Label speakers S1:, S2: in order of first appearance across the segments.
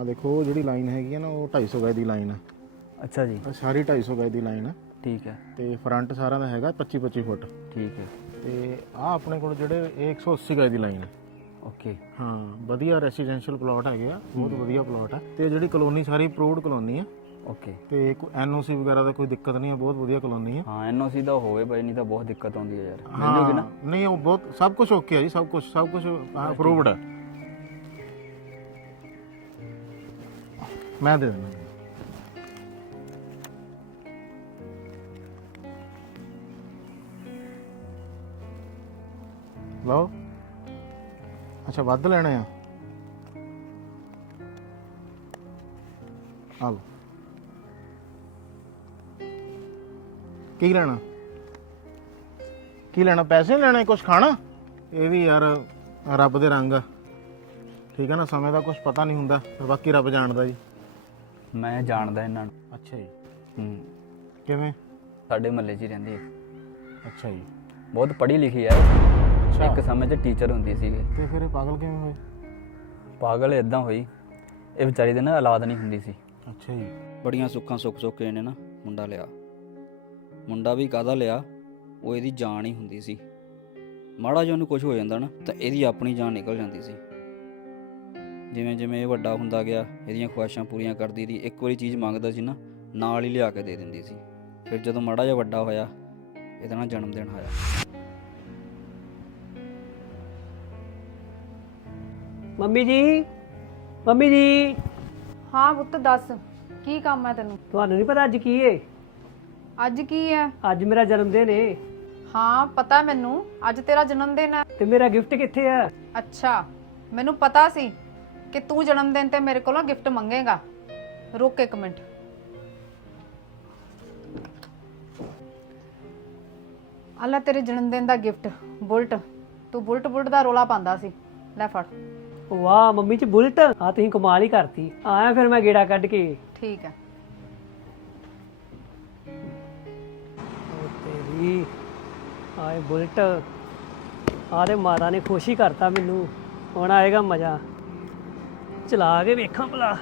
S1: ਆ ਦੇਖੋ ਜਿਹੜੀ ਲਾਈਨ ਹੈਗੀ ਹੈ ਨਾ ਉਹ 250 ਗਾਇ ਦੀ ਲਾਈਨ ਆ ਅੱਛਾ ਜੀ ਸਾਰੀ 250 ਗਾਇ ਦੀ ਲਾਈਨ ਆ ਠੀਕ ਹੈ ਤੇ ਫਰੰਟ ਸਾਰਾ ਦਾ ਹੈਗਾ 25 25 ਫੁੱਟ ਠੀਕ ਹੈ ਤੇ ਆ ਆਪਣੇ ਕੋਲ ਜਿਹੜੇ 180 ਗਾਇ ਦੀ ਲਾਈਨ ਆ ਓਕੇ ਹਾਂ ਵਧੀਆ ਰੈਸੀਡੈਂਸ਼ੀਅਲ ਪਲਾਟ ਹੈਗੇ ਆ ਬਹੁਤ ਵਧੀਆ ਪਲਾਟ ਆ ਤੇ ਜਿਹੜੀ ਕਲੋਨੀ ਸਾਰੀ ਅਪਰੂਵਡ ਕਲੋਨੀ ਆ ਓਕੇ ਤੇ ਕੋ ਐਨਓਸੀ ਵਗੈਰਾ ਦਾ ਕੋਈ ਦਿੱਕਤ ਨਹੀਂ ਆ ਬਹੁਤ ਵਧੀਆ ਕਲੋਨੀ ਆ
S2: ਹਾਂ ਐਨਓਸੀ ਦਾ ਹੋਵੇ ਬਾਈ ਨਹੀਂ ਤਾਂ ਬਹੁਤ ਦਿੱਕਤ ਆਉਂਦੀ ਹੈ
S1: ਯਾਰ ਨਹੀਂ ਉਹ ਬਹੁਤ ਸਭ ਕੁਝ ਓਕੇ ਆ ਜੀ ਸਭ ਕੁਝ ਸਭ ਕੁਝ ਅਪਰੂਵਡ ਆ ਮੈਂ ਦੇ ਦਿੰਦਾ ਲੋ ਅੱਛਾ ਵੱਧ ਲੈਣਾ ਆ ਹਾਂ ਕੀ ਲੈਣਾ ਕੀ ਲੈਣਾ ਪੈਸੇ ਲੈਣੇ ਕੁਝ ਖਾਣਾ ਇਹ ਵੀ ਯਾਰ ਰੱਬ ਦੇ ਰੰਗ ਠੀਕ ਹੈ ਨਾ ਸਮੇਂ ਦਾ ਕੁਝ ਪਤਾ ਨਹੀਂ ਹੁੰਦਾ ਬਾਕੀ ਰੱਬ ਜਾਣਦਾ ਜੀ
S2: ਮੈਂ ਜਾਣਦਾ ਇਹਨਾਂ ਨੂੰ
S1: ਅੱਛਾ ਜੀ ਹੂੰ ਕਿਵੇਂ
S2: ਸਾਡੇ ਮੱਲੇ 'ਚ ਹੀ ਰਹਿੰਦੀ ਅੱਛਾ ਜੀ ਬਹੁਤ ਪੜ੍ਹੀ ਲਿਖੀ ਹੈ ਅੱਛਾ ਇੱਕ ਸਮੇਂ 'ਚ ਟੀਚਰ ਹੁੰਦੀ ਸੀ
S1: ਤੇ ਫਿਰ ਇਹ ਪਾਗਲ ਕਿਵੇਂ ਹੋਈ
S2: ਪਾਗਲ ਇਦਾਂ ਹੋਈ ਇਹ ਵਿਚਾਰੀ ਦੇ ਨਾਲ ਔਲਾਦ ਨਹੀਂ ਹੁੰਦੀ ਸੀ ਅੱਛਾ ਜੀ ਬੜੀਆਂ ਸੁੱਖਾਂ ਸੁੱਖ ਸੁੱਖ ਕੇ ਇਹਨੇ ਨਾ ਮੁੰਡਾ ਲਿਆ ਮੁੰਡਾ ਵੀ ਕਾਦਾ ਲਿਆ ਉਹ ਇਹਦੀ ਜਾਨ ਹੀ ਹੁੰਦੀ ਸੀ ਮਾੜਾ ਜਿਹਾ ਉਹਨੂੰ ਕੁਝ ਹੋ ਜਾਂਦਾ ਨਾ ਤਾਂ ਇਹਦੀ ਆਪਣੀ ਜਾਨ ਨਿਕਲ ਜਾਂਦੀ ਸੀ ਜਿਵੇਂ ਜਿਵੇਂ ਇਹ ਵੱਡਾ ਹੁੰਦਾ ਗਿਆ ਇਹਦੀਆਂ ਖੁਆਇਸ਼ਾਂ ਪੂਰੀਆਂ ਕਰਦੀ ਰਹੀ ਇੱਕ ਵਾਰੀ ਚੀਜ਼ ਮੰਗਦਾ ਸੀ ਨਾ ਨਾਲ ਹੀ ਲਿਆ ਕੇ ਦੇ ਦਿੰਦੀ ਸੀ ਫਿਰ ਜਦੋਂ ਮਾੜਾ ਜਿਹਾ ਵੱਡਾ ਹੋਇਆ ਇਹਦਾ ਨਾ ਜਨਮ ਦਿਨ ਆਇਆ ਮੰਮੀ ਜੀ ਮੰਮੀ ਜੀ
S3: ਹਾਂ ਪੁੱਤ ਦੱਸ ਕੀ ਕੰਮ ਹੈ ਤੈਨੂੰ
S2: ਤੁਹਾਨੂੰ ਨਹੀਂ ਪਤਾ ਅੱਜ ਕੀ ਏ ਅੱਜ ਕੀ ਹੈ ਅੱਜ ਮੇਰਾ ਜਨਮ ਦਿਨ ਹੈ
S3: ਹਾਂ ਪਤਾ ਮੈਨੂੰ ਅੱਜ ਤੇਰਾ ਜਨਮ ਦਿਨ ਹੈ
S2: ਤੇ ਮੇਰਾ ਗਿਫਟ ਕਿੱਥੇ ਹੈ
S3: ਅੱਛਾ ਮੈਨੂੰ ਪਤਾ ਸੀ ਕਿ ਤੂੰ ਜਨਮ ਦਿਨ ਤੇ ਮੇਰੇ ਕੋਲੋਂ ਗਿਫਟ ਮੰਗੇਗਾ ਰੁਕ ਇੱਕ ਮਿੰਟ ਅੱਲਾ ਤੇਰੇ ਜਨਮ ਦਿਨ ਦਾ ਗਿਫਟ ਬੁਲਟ ਤੂੰ ਬੁਲਟ ਬੁਲਟ ਦਾ ਰੋਲਾ ਪਾਉਂਦਾ ਸੀ ਲੈ ਫੜ
S2: ਵਾਹ ਮੰਮੀ ਚ ਬੁਲਟ ਆ ਤੂੰ ਕਮਾਲ ਹੀ ਕਰਤੀ ਆਇਆ ਫਿਰ ਮੈਂ ਢੇੜਾ ਕੱਢ ਕੇ ਠੀਕ ਹੈ ਤੇਰੀ ਆਏ ਬੁਲਟ ਆਰੇ ਮਾਤਾ ਨੇ ਖੁਸ਼ੀ ਕਰਤਾ ਮੈਨੂੰ ਹੁਣ ਆਏਗਾ ਮਜ਼ਾ ਚਲਾ ਕੇ ਵੇਖਾਂ ਭਲਾ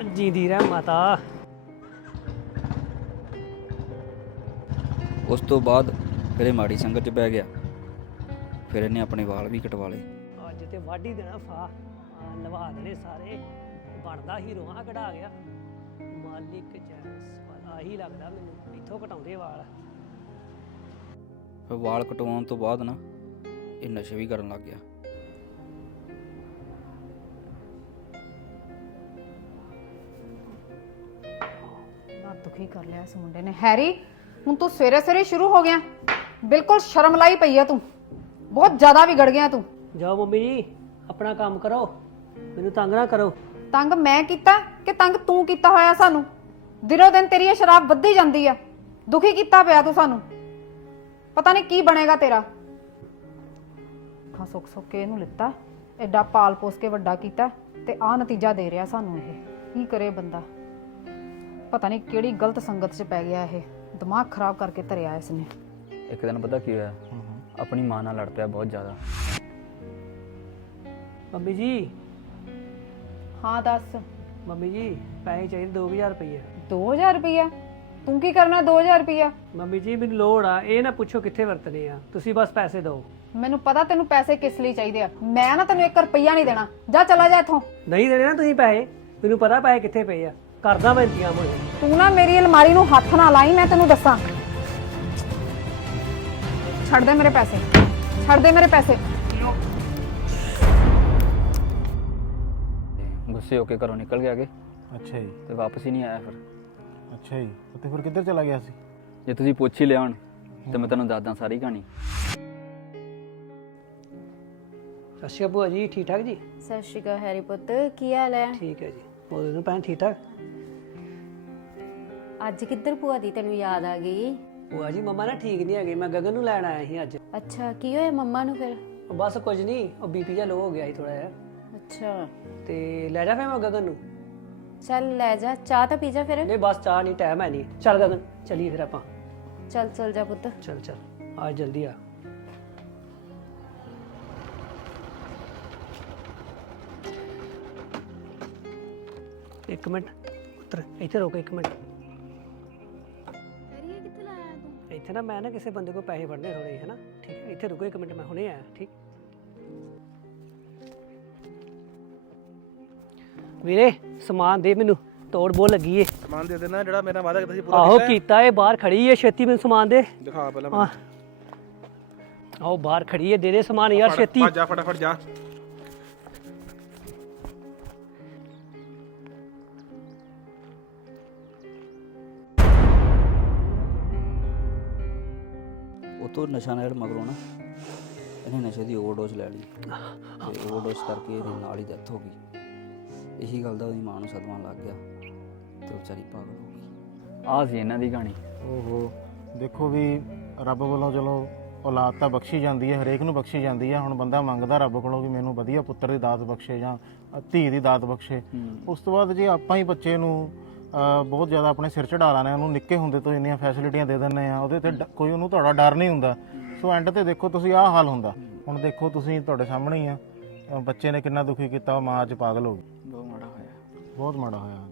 S2: ਅੰਜੀ ਦੀ ਰਹਿ ਮਾਤਾ ਉਸ ਤੋਂ ਬਾਅਦ ਕਿਹੜੇ ਮਾੜੀ ਸੰਗਤ ਚ ਬਹਿ ਗਿਆ ਫਿਰ ਇਹਨੇ ਆਪਣੇ ਵਾਲ ਵੀ ਕਟਵਾ ਲਏ ਅੱਜ ਤੇ ਵਾਢੀ ਦੇਣਾ ਫਾ ਲਵਾ ਦਲੇ ਸਾਰੇ ਬਣਦਾ ਹੀ ਰੋਹਾ ਕਢਾ ਗਿਆ ਮਾਲਿਕ ਜੈਸ ਵਾਲਾ ਲੱਗਦਾ ਮੈਨੂੰ ਇੱਥੋਂ ਕਟਾਉਂਦੇ ਵਾਲ ਫਿਰ ਵਾਲ ਕਟਵਾਉਣ ਤੋਂ ਬਾਅਦ ਨਾ ਇਹ ਨਸ਼ੇ ਵੀ ਕਰਨ ਲੱਗ ਗਿਆ
S3: ਦੁਖੀ ਕਰ ਲਿਆ ਇਸ ਮੁੰਡੇ ਨੇ ਹੈਰੀ ਹੁਣ ਤੂੰ ਸਵੇਰੇ ਸਵੇਰੇ ਸ਼ੁਰੂ ਹੋ ਗਿਆ ਬਿਲਕੁਲ ਸ਼ਰਮ ਲਾਈ ਪਈ ਆ ਤੂੰ ਬਹੁਤ ਜ਼ਿਆਦਾ ਵਿਗੜ ਗਿਆ ਤੂੰ
S2: ਜਾ ਮੰਮੀ ਜੀ ਆਪਣਾ ਕੰਮ ਕਰੋ ਮੈਨੂੰ ਤੰਗ ਨਾ ਕਰੋ
S3: ਤੰਗ ਮੈਂ ਕੀਤਾ ਕਿ ਤੰਗ ਤੂੰ ਕੀਤਾ ਹੋਇਆ ਸਾਨੂੰ ਦਿਨੋ ਦਿਨ ਤੇਰੀ ਇਹ ਸ਼ਰਾਬ ਵੱਧਦੀ ਜਾਂਦੀ ਆ ਦੁਖੀ ਕੀਤਾ ਪਿਆ ਤੂੰ ਸਾਨੂੰ ਪਤਾ ਨਹੀਂ ਕੀ ਬਣੇਗਾ ਤੇਰਾ ਖਸੋਕ ਸੋਕੇ ਨੂੰ ਲਿੱਤਾ ਐਡਾ ਪਾਲ ਪੋਸ ਕੇ ਵੱਡਾ ਕੀਤਾ ਤੇ ਆ ਨਤੀਜਾ ਦੇ ਰਿਹਾ ਸਾਨੂੰ ਇਹ ਕੀ ਕਰੇ ਬੰਦਾ ਪਤਾ ਨਹੀਂ ਕਿਹੜੀ ਗਲਤ ਸੰਗਤ 'ਚ ਪੈ ਗਿਆ ਇਹ ਦਿਮਾਗ ਖਰਾਬ ਕਰਕੇ ਧਰਿਆ ਇਸ ਨੇ
S2: ਇੱਕ ਦਿਨ ਪਤਾ ਕੀ ਹੋਇਆ ਆਪਣੀ ਮਾਂ ਨਾਲ ਲੜ ਪਿਆ ਬਹੁਤ ਜ਼ਿਆਦਾ ਮੰਮੀ ਜੀ ਹਾਂ ਦੱਸ ਮੰਮੀ ਜੀ ਪੈਸੇ ਚਾਹੀਦੇ 2000 ਰੁਪਏ
S3: 2000 ਰੁਪਏ ਤੂੰ ਕੀ ਕਰਨਾ 2000 ਰੁਪਏ
S2: ਮੰਮੀ ਜੀ ਮੈਨੂੰ ਲੋੜ ਆ ਇਹ ਨਾ ਪੁੱਛੋ ਕਿੱਥੇ ਵਰਤਨੇ ਆ ਤੁਸੀਂ ਬਸ ਪੈਸੇ ਦਿਓ
S3: ਮੈਨੂੰ ਪਤਾ ਤੈਨੂੰ ਪੈਸੇ ਕਿਸ ਲਈ ਚਾਹੀਦੇ ਆ ਮੈਂ ਨਾ ਤੈਨੂੰ 1 ਰੁਪਿਆ ਨਹੀਂ ਦੇਣਾ ਜਾ ਚਲਾ ਜਾ ਇੱਥੋਂ
S2: ਨਹੀਂ ਦੇਣੇ ਨਾ ਤੁਸੀਂ ਪੈਸੇ ਮੈਨੂੰ ਪਤਾ ਪੈਸੇ ਕਿੱਥੇ ਪਏ ਆ ਕਰਦਾ ਮੈਂ ਇੰਤਜ਼ਾਮ ਹੋਏ
S3: ਤੂੰ ਨਾ ਮੇਰੀ ਅਲਮਾਰੀ ਨੂੰ ਹੱਥ ਨਾ ਲਾਈ ਮੈਂ ਤੈਨੂੰ ਦੱਸਾਂ ਛੱਡ ਦੇ ਮੇਰੇ ਪੈਸੇ ਛੱਡ ਦੇ ਮੇਰੇ ਪੈਸੇ
S2: ਗੁੱਸੇ ਹੋ ਕੇ ਘਰੋਂ ਨਿਕਲ ਗਿਆ ਕਿ ਅੱਛਾ ਜੀ ਤੇ ਵਾਪਸ ਹੀ ਨਹੀਂ ਆਇਆ ਫਿਰ
S1: ਅੱਛਾ ਜੀ ਤੇ ਫਿਰ ਕਿੱਧਰ ਚਲਾ ਗਿਆ ਸੀ
S2: ਜੇ ਤੁਸੀਂ ਪੁੱਛ ਹੀ ਲਿਆਣ ਤੇ ਮੈਂ ਤੁਹਾਨੂੰ ਦੱਸਦਾ ਸਾਰੀ ਕਹਾਣੀ ਸਸ਼ੀਆ ਭੂਆ ਜੀ ਠੀਕ ਠਾਕ ਜੀ
S4: ਸਸ਼ੀਗਾ ਹੈਰੀ ਪੁੱਤ ਕੀ ਹਾਲ ਹੈ
S2: ਠੀਕ ਹੈ ਜੀ ਉਹਦੇ ਨੂੰ ਪੈਂ ਠੀਕ ਠਾਕ
S4: ਅੱਜ ਕਿੱਧਰ ਭੂਆ ਦੀ ਤੈਨੂੰ ਯਾਦ ਆ ਗਈ
S2: ਪੂਆ ਜੀ ਮੰਮਾ ਨਾ ਠੀਕ ਨਹੀਂ ਹੈਗੇ ਮੈਂ ਗਗਨ ਨੂੰ ਲੈਣ ਆਇਆ ਸੀ ਅੱਜ
S4: ਅੱਛਾ ਕੀ ਹੋਇਆ ਮੰਮਾ ਨੂੰ ਫਿਰ
S2: ਬਸ ਕੁਝ ਨਹੀਂ ਉਹ ਬੀਪੀ ਜਿਹਾ ਲੋ ਹੋ ਗਿਆ ਸੀ ਥੋੜਾ ਜਿਹਾ ਅੱਛਾ ਤੇ ਲੈ ਜਾ ਫੇ ਮੈਂ ਗਗਨ ਨੂੰ
S4: ਚੱਲ ਲੈ ਜਾ ਚਾਹ ਤਾਂ ਪੀ ਜਾ ਫਿਰ
S2: ਨਹੀਂ ਬਸ ਚਾਹ ਨਹੀਂ ਟਾਈਮ ਹੈ ਨਹੀਂ ਚੱਲ ਗਗਨ ਚਲੀਏ ਫਿਰ ਆਪਾਂ
S4: ਚੱਲ ਚੱਲ ਜਾ ਪੁੱਤ
S2: ਚੱਲ ਚੱਲ ਆ ਜਲਦੀ ਆ ਇੱਕ ਮਿੰਟ ਪੁੱਤਰ ਇੱਥੇ ਰੁਕ ਇੱਕ ਮਿੰਟ ਇੱਥੇ ਨਾ ਮੈਂ ਨਾ ਕਿਸੇ ਬੰਦੇ ਕੋ ਪੈਸੇ ਵੜਨੇ ਥੋੜੇ ਹੈ ਨਾ ਠੀਕ ਹੈ ਇੱਥੇ ਰੁਕੋ ਇੱਕ ਮਿੰਟ ਮੈਂ ਹੁਣੇ ਆਇਆ ਠੀਕ ਵੀਰੇ ਸਮਾਨ ਦੇ ਮੈਨੂੰ ਤੋੜ ਬੋ ਲੱਗੀ ਏ
S1: ਸਮਾਨ ਦੇ ਦੇਣਾ ਜਿਹੜਾ ਮੇਰਾ ਵਾਦਾ ਕੀਤਾ ਸੀ ਪੂਰਾ
S2: ਆਹੋ ਕੀਤਾ ਏ ਬਾਹਰ ਖੜੀ ਏ ਛੇਤੀ ਮੈਨੂੰ ਸਮਾਨ ਦੇ ਦਿਖਾ ਪਹਿਲਾਂ ਆਹ ਆਹੋ ਬਾਹਰ ਖੜੀ ਏ ਦੇ ਦੇ ਸਮਾਨ ਯਾਰ ਛੇਤੀ
S1: ਜਾ ਫਟਾਫਟ ਜਾ
S2: ਤੋਂ ਨਸ਼ਾ ਨਾਲ ਮਗਰੋਂ ਨਾ ਇਹਨੇ ਨਸ਼ੇ ਦੀ ਓਵਰਡੋਜ਼ ਲੈ ਲਈ ਤੇ ਓਵਰਡੋਜ਼ ਕਰਕੇ ਇਹਦੇ ਨਾਲ ਹੀ ਡੈਥ ਹੋ ਗਈ ਇਹੀ ਗੱਲ ਦਾ ਉਹਦੀ ਮਾਂ ਨੂੰ ਸਦਮਾ ਲੱਗ ਗਿਆ ਤੇ ਵਿਚਾਰੀ ਪਾਗਲ ਹੋ ਗਈ ਆਹ ਸੀ ਇਹਨਾਂ ਦੀ ਕਹਾਣੀ
S1: ਓਹੋ ਦੇਖੋ ਵੀ ਰੱਬ ਵੱਲੋਂ ਚਲੋ ਔਲਾਦ ਤਾਂ ਬਖਸ਼ੀ ਜਾਂਦੀ ਹੈ ਹਰੇਕ ਨੂੰ ਬਖਸ਼ੀ ਜਾਂਦੀ ਹੈ ਹੁਣ ਬੰਦਾ ਮੰਗਦਾ ਰੱਬ ਕੋਲੋਂ ਕਿ ਮੈਨੂੰ ਵਧੀਆ ਪੁੱਤਰ ਦੀ ਦਾਤ ਬਖਸ਼ੇ ਜਾਂ ਧੀ ਦੀ ਦਾਤ ਬਖਸ਼ੇ ਉਸ ਤੋਂ ਬਾਅਦ ਜੇ ਆਪਾਂ ਹੀ ਬੱਚੇ ਨੂੰ ਬਹੁਤ ਜ਼ਿਆਦਾ ਆਪਣੇ ਸਿਰ ਚੜਾ ਲਾਣੇ ਉਹਨੂੰ ਨਿੱਕੇ ਹੁੰਦੇ ਤੋਂ ਇੰਨੀਆਂ ਫੈਸਿਲਿਟੀਆਂ ਦੇ ਦਿੰਨੇ ਆ ਉਹਦੇ ਤੇ ਕੋਈ ਉਹਨੂੰ ਤੁਹਾਡਾ ਡਰ ਨਹੀਂ ਹੁੰਦਾ ਸੋ ਐਂਡ ਤੇ ਦੇਖੋ ਤੁਸੀਂ ਆਹ ਹਾਲ ਹੁੰਦਾ ਹੁਣ ਦੇਖੋ ਤੁਸੀਂ ਤੁਹਾਡੇ ਸਾਹਮਣੇ ਆ ਬੱਚੇ ਨੇ ਕਿੰਨਾ ਦੁਖੀ ਕੀਤਾ ਮਾਂ ਅੱਜ ਪਾਗਲ ਹੋ ਗਈ
S2: ਬਹੁਤ ਮਾੜਾ ਹੋਇਆ
S1: ਬਹੁਤ ਮਾੜਾ ਹੋਇਆ